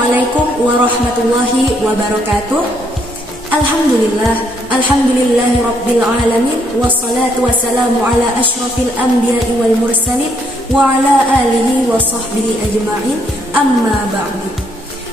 Assalamualaikum warahmatullahi wabarakatuh. Alhamdulillahi rabbil alamin. Wassalatu wassalamu ala asyrafil anbiya'i wal mursalin wa ala alihi wa sahbihi ajma'in. Amma ba'du.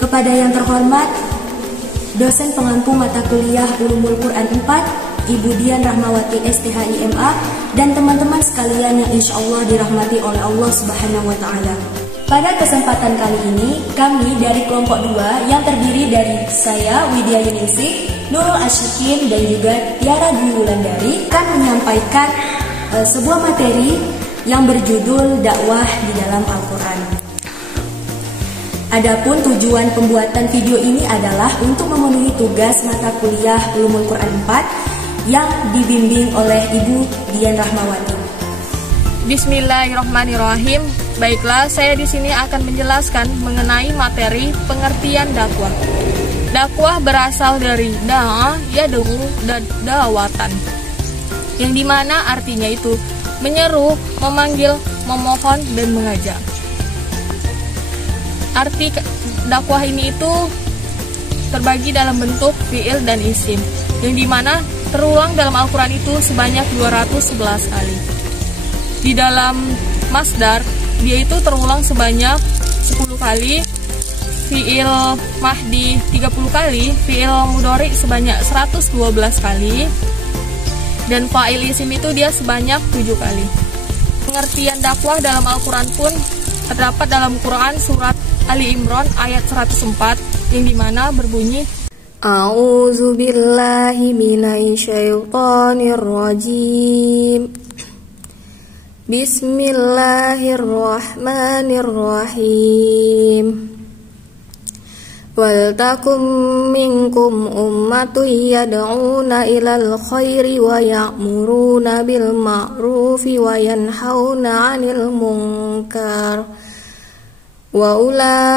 Kepada yang terhormat dosen pengampu mata kuliah Ulumul Quran 4, Ibu Dian Rahmawati STHIMA, dan teman-teman sekalian yang insya Allah dirahmati oleh Allah Subhanahu wa Ta'ala. Pada kesempatan kali ini, kami dari kelompok 2 yang terdiri dari saya, Widya Yuningsih, Nurul Asyikin, dan juga Tiara Dwi Wulandari akan menyampaikan sebuah materi yang berjudul dakwah di dalam Al-Quran. Adapun tujuan pembuatan video ini adalah untuk memenuhi tugas mata kuliah Ulumul Quran 4 yang dibimbing oleh Ibu Dian Rahmawati. Bismillahirrahmanirrahim. Baiklah, saya di sini akan menjelaskan mengenai materi pengertian dakwah. Dakwah berasal dari da'a, yad'u, dan da'watan, yang dimana artinya itu menyeru, memanggil, memohon, dan mengajak. Arti dakwah ini itu terbagi dalam bentuk fi'il dan isim, yang dimana terulang dalam Al-Quran itu sebanyak 211 kali. Di dalam masdar, dia itu terulang sebanyak 10 kali, fi'il mahdi 30 kali, fi'il mudhari sebanyak 112 kali, dan fa'il isim itu dia sebanyak 7 kali. Pengertian dakwah dalam Al-Quran pun terdapat dalam Quran surat Ali Imran ayat 104, yang dimana berbunyi, A'udzu billahi minasyaitonir rajim. Bismillahirrahmanirrahim. Wal takum minkum ummatun yad'una ilal khairi wa ya'muruna bil ma'rufi wa yanhauna 'anil munkar wa ulaika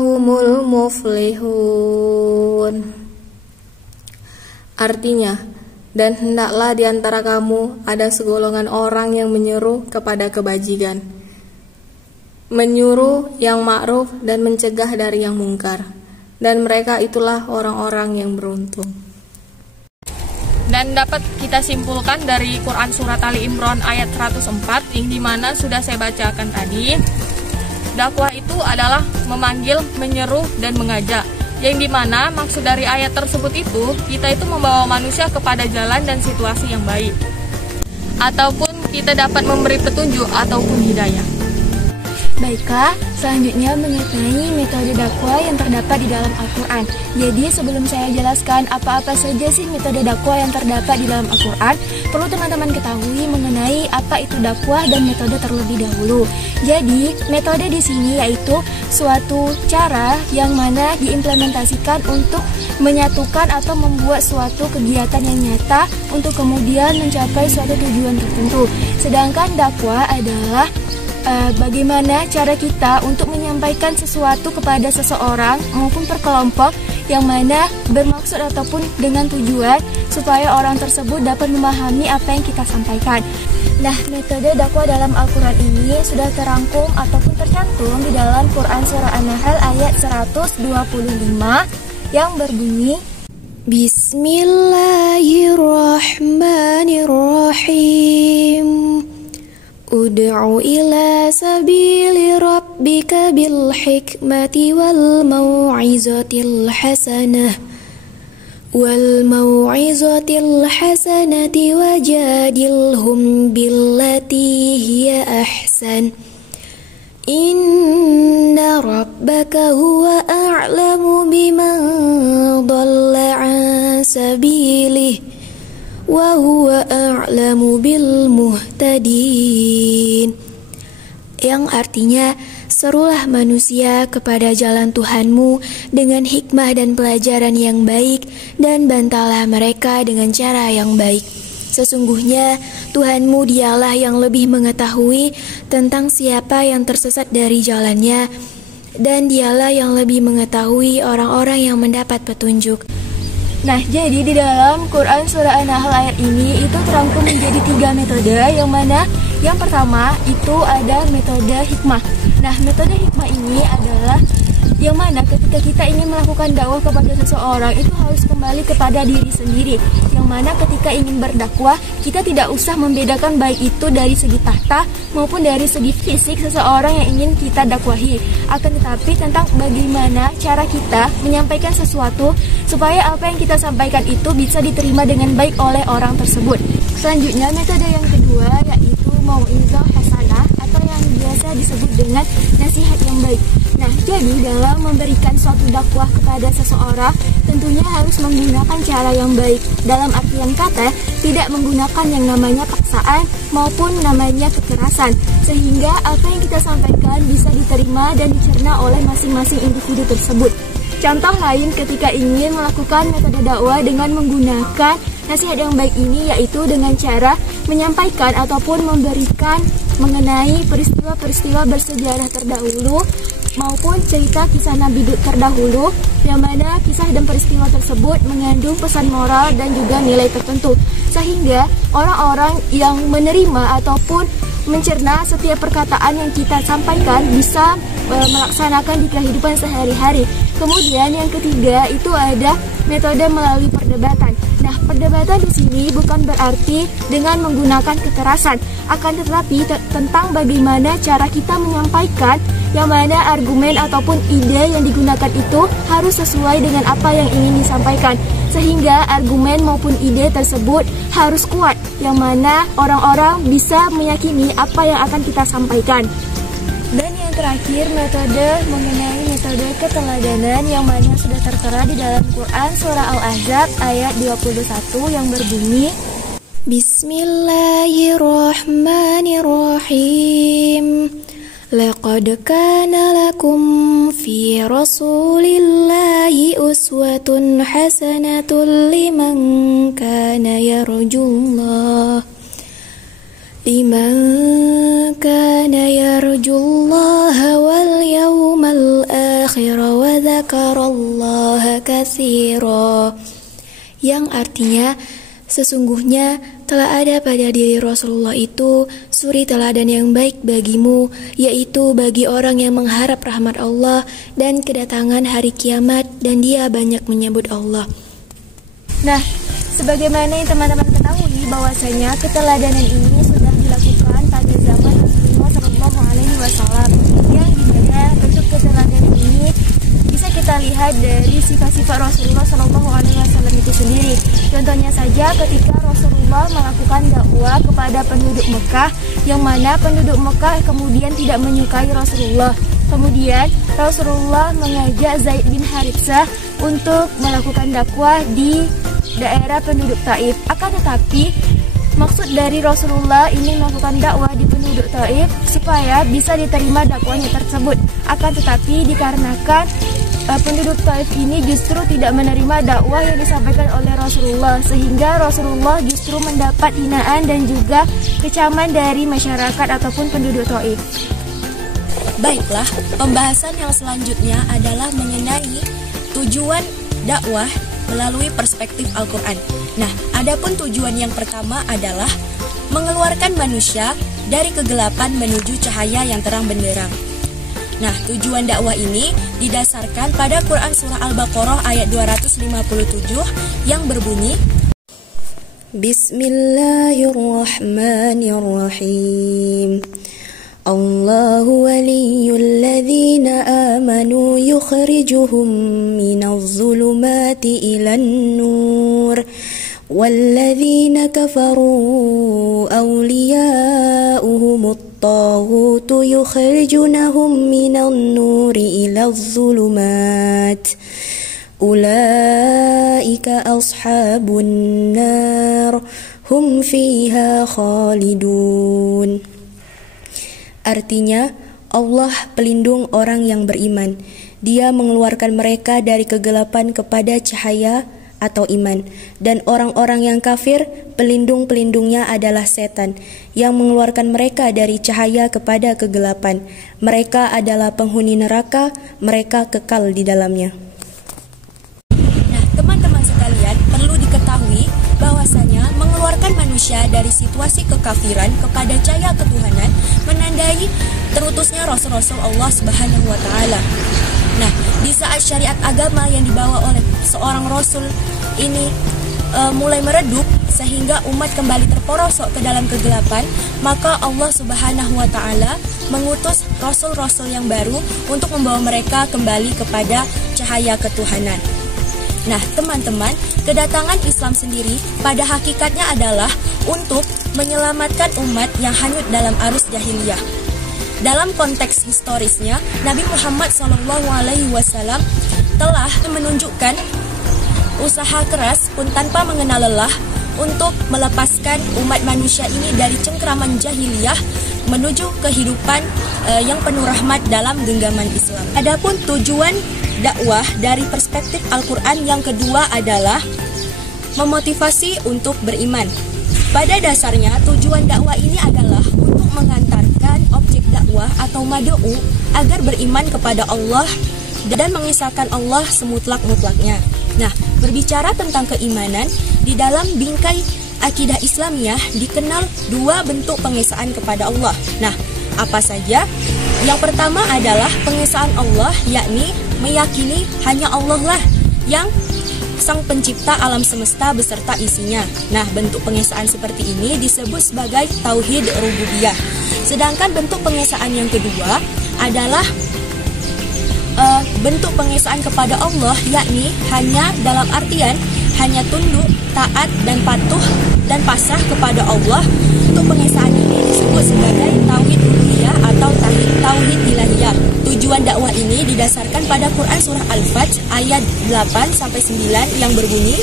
humul muflihun. Artinya, dan hendaklah di antara kamu ada segolongan orang yang menyeru kepada kebajikan, menyuruh yang ma'ruf dan mencegah dari yang mungkar, dan mereka itulah orang-orang yang beruntung. Dan dapat kita simpulkan dari Quran surat Ali Imran ayat 104, yang dimana sudah saya bacakan tadi, dakwah itu adalah memanggil, menyeru, dan mengajak, yang dimana maksud dari ayat tersebut itu kita itu membawa manusia kepada jalan dan situasi yang baik, ataupun kita dapat memberi petunjuk ataupun hidayah. Baiklah, selanjutnya mengenai metode dakwah yang terdapat di dalam Al-Quran. Jadi sebelum saya jelaskan apa-apa saja sih metode dakwah yang terdapat di dalam Al-Quran, perlu teman-teman ketahui mengenai apa itu dakwah dan metode terlebih dahulu. Jadi metode di sini yaitu suatu cara yang mana diimplementasikan untuk menyatukan atau membuat suatu kegiatan yang nyata untuk kemudian mencapai suatu tujuan tertentu. Sedangkan dakwah adalah bagaimana cara kita untuk menyampaikan sesuatu kepada seseorang maupun perkelompok yang mana bermaksud ataupun dengan tujuan supaya orang tersebut dapat memahami apa yang kita sampaikan. Nah, metode dakwah dalam Al-Quran ini sudah terangkum ataupun tercantum di dalam Quran Surah An-Nahl ayat 125 yang berbunyi, Bismillahirrahmanirrahim. Ud'u ila sabili rabbika bil hikmati wal mau'izatil hasanah wajadilhum billati hiya ahsan. Inna rabbaka huwa a'lamu biman dhalla 'an sabilihi wa huwa a'lamu bil muhtadin. Yang artinya, serulah manusia kepada jalan Tuhanmu dengan hikmah dan pelajaran yang baik, dan bantalah mereka dengan cara yang baik. Sesungguhnya Tuhanmu dialah yang lebih mengetahui tentang siapa yang tersesat dari jalannya, dan dialah yang lebih mengetahui orang-orang yang mendapat petunjuk. Nah, jadi di dalam Quran Surah An-Nahl ayat ini itu terangkum menjadi 3 metode, yang mana yang pertama itu ada metode hikmah. Nah, metode hikmah ini adalah yang mana ketika kita ingin melakukan dakwah kepada seseorang itu harus kembali kepada diri sendiri. Yang mana ketika ingin berdakwah, kita tidak usah membedakan baik itu dari segi tahta maupun dari segi fisik seseorang yang ingin kita dakwahi. Akan tetapi tentang bagaimana cara kita menyampaikan sesuatu supaya apa yang kita sampaikan itu bisa diterima dengan baik oleh orang tersebut. Selanjutnya, metode yang kedua yaitu mau'izah hasanah atau yang biasa disebut dengan nasihat yang baik. Nah, jadi dalam memberikan suatu dakwah kepada seseorang, tentunya harus menggunakan cara yang baik. Dalam artian kata, tidak menggunakan yang namanya paksaan maupun namanya kekerasan, sehingga apa yang kita sampaikan bisa diterima dan dicerna oleh masing-masing individu tersebut. Contoh lain ketika ingin melakukan metode dakwah dengan menggunakan nasihat yang baik ini yaitu dengan cara menyampaikan ataupun memberikan mengenai peristiwa-peristiwa bersejarah terdahulu maupun cerita kisah Nabi terdahulu yang mana kisah dan peristiwa tersebut mengandung pesan moral dan juga nilai tertentu sehingga orang-orang yang menerima ataupun mencerna setiap perkataan yang kita sampaikan bisa melaksanakan di kehidupan sehari-hari. Kemudian yang ketiga itu ada metode melalui perdebatan. Nah, perdebatan di sini bukan berarti dengan menggunakan kekerasan, akan tetapi tentang bagaimana cara kita menyampaikan yang mana argumen ataupun ide yang digunakan itu harus sesuai dengan apa yang ingin disampaikan. Sehingga argumen maupun ide tersebut harus kuat, yang mana orang-orang bisa meyakini apa yang akan kita sampaikan. Dan yang terakhir, metode mengenai metode keteladanan yang mana sudah tertera di dalam Quran surah Al-Ahzab ayat 21 yang berbunyi Bismillahirrahmanirrahim. Laqad kana lakum fi rasulillahi uswatun hasanatun liman kana yarjullaha wal yawmal akhir wa dzakarallaha katsira. Yang artinya, sesungguhnya telah ada pada diri Rasulullah itu suri teladan yang baik bagimu, yaitu bagi orang yang mengharap rahmat Allah dan kedatangan hari kiamat, dan dia banyak menyebut Allah. Nah, sebagaimana yang teman-teman ketahui bahwasanya keteladanan ini sudah dilakukan pada zaman Rasulullah SAW, yang dimana bentuk keteladanan ini bisa kita lihat dari sifat-sifat Rasulullah SAW itu sendiri. Contohnya saja ketika Rasulullah melakukan dakwah kepada penduduk Mekah, yang mana penduduk Mekah kemudian tidak menyukai Rasulullah. Kemudian Rasulullah mengajak Zaid bin Haritsah untuk melakukan dakwah di daerah penduduk Taif. Akan tetapi maksud dari Rasulullah ini melakukan dakwah di penduduk Taif supaya bisa diterima dakwahnya tersebut. Akan tetapi dikarenakan penduduk Taif ini justru tidak menerima dakwah yang disampaikan oleh Rasulullah, sehingga Rasulullah justru mendapat hinaan dan juga kecaman dari masyarakat ataupun penduduk Taif. Baiklah, pembahasan yang selanjutnya adalah mengenai tujuan dakwah melalui perspektif Al-Quran. Nah, adapun tujuan yang pertama adalah mengeluarkan manusia dari kegelapan menuju cahaya yang terang benderang. Nah, tujuan dakwah ini didasarkan pada Quran Surah Al-Baqarah ayat 257 yang berbunyi Bismillahirrahmanirrahim. Allahu waliyyul ladzina amanu yukhrijuhum minadh dhulumati ilan nur walladzina kafaru awliya'uhumut الطاغوت يخرجونهم من النور إلى الظلمات أولئك أصحاب النار هم فيها خالدون. Artinya, Allah pelindung orang yang beriman. Dia mengeluarkan mereka dari kegelapan kepada cahaya atau iman, dan orang-orang yang kafir pelindung-pelindungnya adalah setan yang mengeluarkan mereka dari cahaya kepada kegelapan. Mereka adalah penghuni neraka, mereka kekal di dalamnya. Nah, teman-teman sekalian, perlu diketahui bahwa bahwasanya mengeluarkan manusia dari situasi kekafiran kepada cahaya ketuhanan menandai terutusnya rasul-rasul Allah Subhanahu wa taala. Nah, di saat syariat agama yang dibawa oleh seorang rasul ini mulai meredup sehingga umat kembali terperosok ke dalam kegelapan, maka Allah Subhanahu wa taala mengutus rasul-rasul yang baru untuk membawa mereka kembali kepada cahaya ketuhanan. Nah, teman-teman, kedatangan Islam sendiri pada hakikatnya adalah untuk menyelamatkan umat yang hanyut dalam arus jahiliyah. Dalam konteks historisnya, Nabi Muhammad SAW telah menunjukkan usaha keras pun tanpa mengenal lelah untuk melepaskan umat manusia ini dari cengkraman jahiliyah menuju kehidupan yang penuh rahmat dalam genggaman Islam. Adapun tujuan dakwah dari perspektif Al-Quran yang kedua adalah memotivasi untuk beriman. Pada dasarnya tujuan dakwah ini adalah untuk mengantarkan objek dakwah atau mad'u agar beriman kepada Allah dan mengesahkan Allah semutlak-mutlaknya. Nah, berbicara tentang keimanan, di dalam bingkai akidah Islamiyah dikenal dua bentuk pengesaan kepada Allah. Nah, apa saja? Yang pertama adalah pengesaan Allah, yakni meyakini hanya Allah lah yang sang pencipta alam semesta beserta isinya. Nah, bentuk pengesaan seperti ini disebut sebagai tauhid rububiyah. Sedangkan bentuk pengesaan yang kedua adalah bentuk pengesaan kepada Allah, yakni hanya dalam artian hanya tunduk, taat, dan patuh dan pasrah kepada Allah. Untuk pengesaan ini disebut sebagai tauhid uluhiyah atau tauhid ilahiyah. Tujuan dakwah ini didasarkan pada Quran surah Al-Fajr ayat 8-9 yang berbunyi,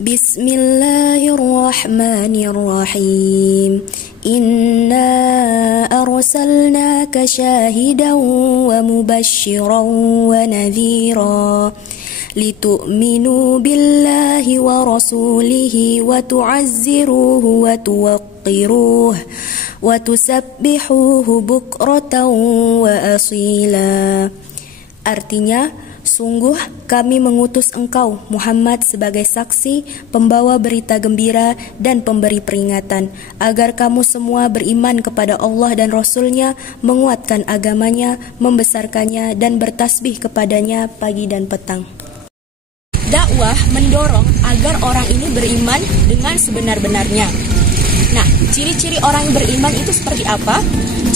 Bismillahirrahmanirrahim. Inna arsalnaka syahidan wa mubasysyiran wa nadhira litu'minu billahi wa rasulihi wa tu'azziruhu wa tuwaqqiruhu wa tusabbihuhu bukratan wa asila. Artinya, sungguh kami mengutus engkau Muhammad sebagai saksi, pembawa berita gembira dan pemberi peringatan, agar kamu semua beriman kepada Allah dan Rasul-Nya, menguatkan agamanya, membesarkannya dan bertasbih kepadanya pagi dan petang. Dakwah mendorong agar orang ini beriman dengan sebenar-benarnya. Nah, ciri-ciri orang yang beriman itu seperti apa?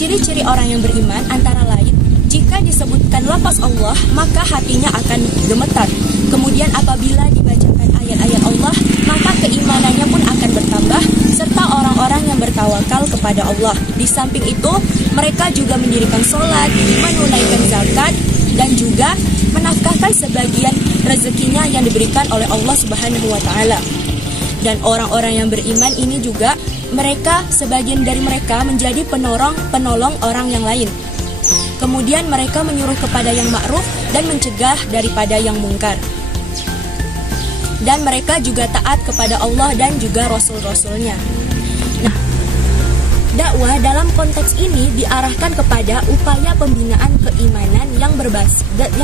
Ciri-ciri orang yang beriman antara lain, jika disebutkan lafaz Allah, maka hatinya akan gemetar. Kemudian apabila dibacakan ayat-ayat Allah, maka keimanannya pun akan bertambah, serta orang-orang yang bertawakal kepada Allah. Di samping itu, mereka juga mendirikan sholat, menunaikan zakat, dan juga menafkahkan sebagian rezekinya yang diberikan oleh Allah Subhanahu wa taala. Dan orang-orang yang beriman ini juga sebagian dari mereka menjadi penolong orang yang lain. Kemudian mereka menyuruh kepada yang ma'ruf dan mencegah daripada yang mungkar. Dan mereka juga taat kepada Allah dan juga Rasul-Rasulnya. Nah, dakwah dalam konteks ini diarahkan kepada upaya pembinaan keimanan yang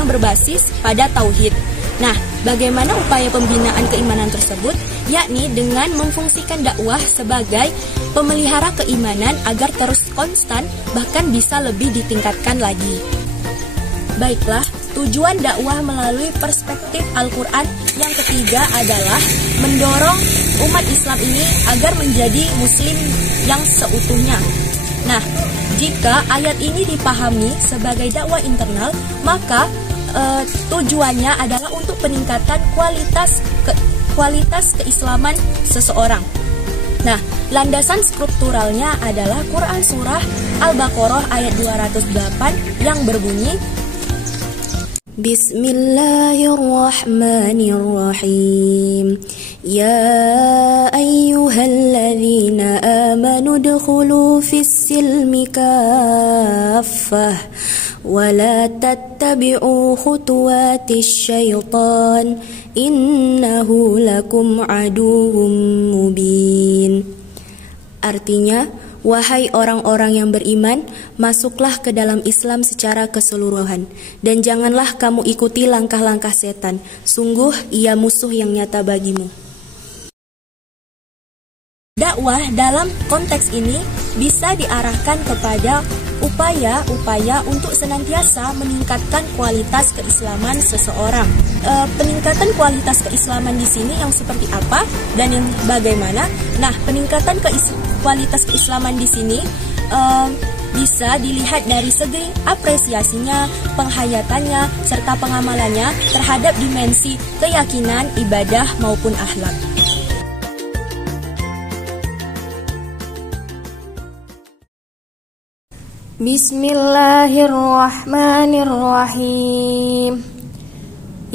berbasis pada tauhid. Nah, bagaimana upaya pembinaan keimanan tersebut? Yakni dengan memfungsikan dakwah sebagai pemelihara keimanan agar terus konstan, bahkan bisa lebih ditingkatkan lagi. Baiklah, tujuan dakwah melalui perspektif Al-Quran yang ketiga adalah mendorong umat Islam ini agar menjadi muslim yang seutuhnya. Nah, jika ayat ini dipahami sebagai dakwah internal, maka tujuannya adalah untuk peningkatan kualitas keislaman seseorang. Nah, landasan strukturalnya adalah Quran surah Al-Baqarah ayat 208 yang berbunyi, Bismillahirrahmanirrahim. Ya ayyuhalladzina amanu udkhulu fis-silmi kaffah wa la tattabi'u khutuwatis syaitan innahu lakum aduwwum mubin. Artinya, wahai orang-orang yang beriman, masuklah ke dalam Islam secara keseluruhan, dan janganlah kamu ikuti langkah-langkah setan. Sungguh ia musuh yang nyata bagimu. dakwah dalam konteks ini bisa diarahkan kepada upaya-upaya untuk senantiasa meningkatkan kualitas keislaman seseorang. Peningkatan kualitas keislaman di sini yang seperti apa dan yang bagaimana? Nah, peningkatan kualitas keislaman di sini bisa dilihat dari segi apresiasinya, penghayatannya, serta pengamalannya terhadap dimensi keyakinan, ibadah maupun akhlak. Bismillahirrahmanirrahim.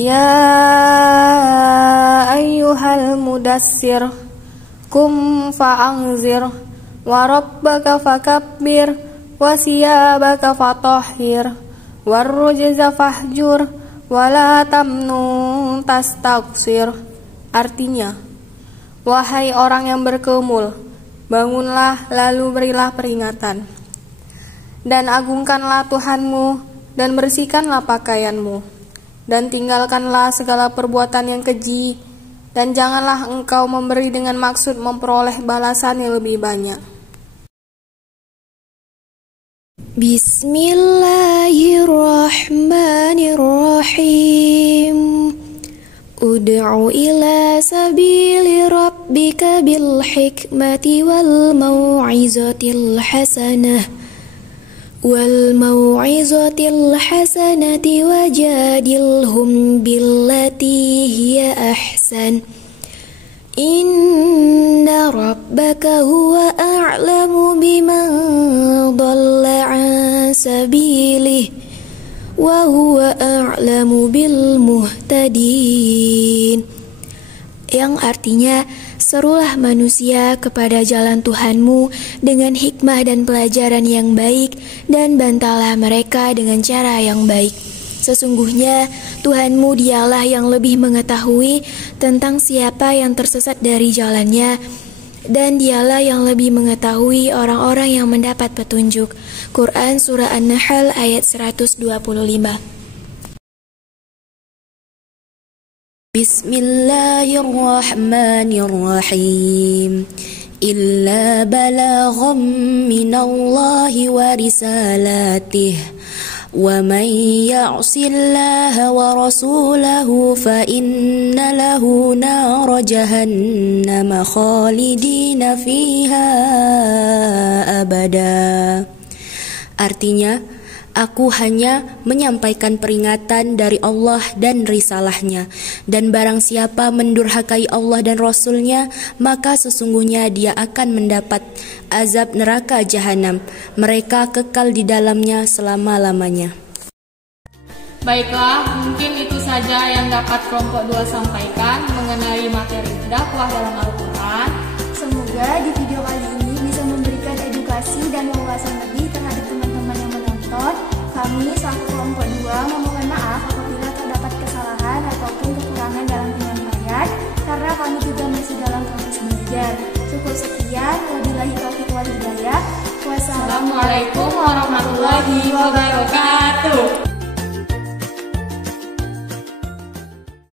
Ya ayyuhal mudassir, kum fa'anzir, wa rabbaka fakabbir, wa siyabaka fatahhir, warrujza fahjur, wa la tamnun tastaghfir. Artinya, wahai orang yang bergumul, bangunlah lalu berilah peringatan. Dan agungkanlah Tuhanmu, dan bersihkanlah pakaianmu, dan tinggalkanlah segala perbuatan yang keji, dan janganlah engkau memberi dengan maksud memperoleh balasan yang lebih banyak. Bismillahirrahmanirrahim. Ud'u ila sabili rabbika bil hikmati wal mau'izatil hasanah wajadilhum billati hiya ahsan. Inna rabbaka huwa a'lamu biman dhalla an sabilihi wa huwa a'lamu bil muhtadin. Yang artinya, serulah manusia kepada jalan Tuhanmu dengan hikmah dan pelajaran yang baik, dan bantalah mereka dengan cara yang baik. Sesungguhnya Tuhanmu dialah yang lebih mengetahui tentang siapa yang tersesat dari jalannya, dan dialah yang lebih mengetahui orang-orang yang mendapat petunjuk. Quran Surah An-Nahl ayat 125. Bismillahirrahmanirrahim. Illa balagham minallahi wa risalatih. Wa man ya'sillaha wa rasulahu fa inna lahu nar jahannam khalidina fiha abada. Artinya, aku hanya menyampaikan peringatan dari Allah dan risalahnya, dan barang siapa mendurhakai Allah dan Rasulnya, maka sesungguhnya dia akan mendapat azab neraka jahanam. Mereka kekal di dalamnya selama-lamanya. Baiklah, mungkin itu saja yang dapat kelompok 2 sampaikan mengenai materi dakwah dalam Al-Quran. Semoga di video kali ini bisa memberikan edukasi dan wawasan lebih terhadap teman-teman yang menonton. Kami selaku kelompok 2 memohon maaf apabila terdapat kesalahan ataupun kekurangan dalam penyampaian, karena kami juga masih dalam proses belajar. Cukup sekian, wabillahi taufiq wal hidayah. Wassalamualaikum warahmatullahi wabarakatuh.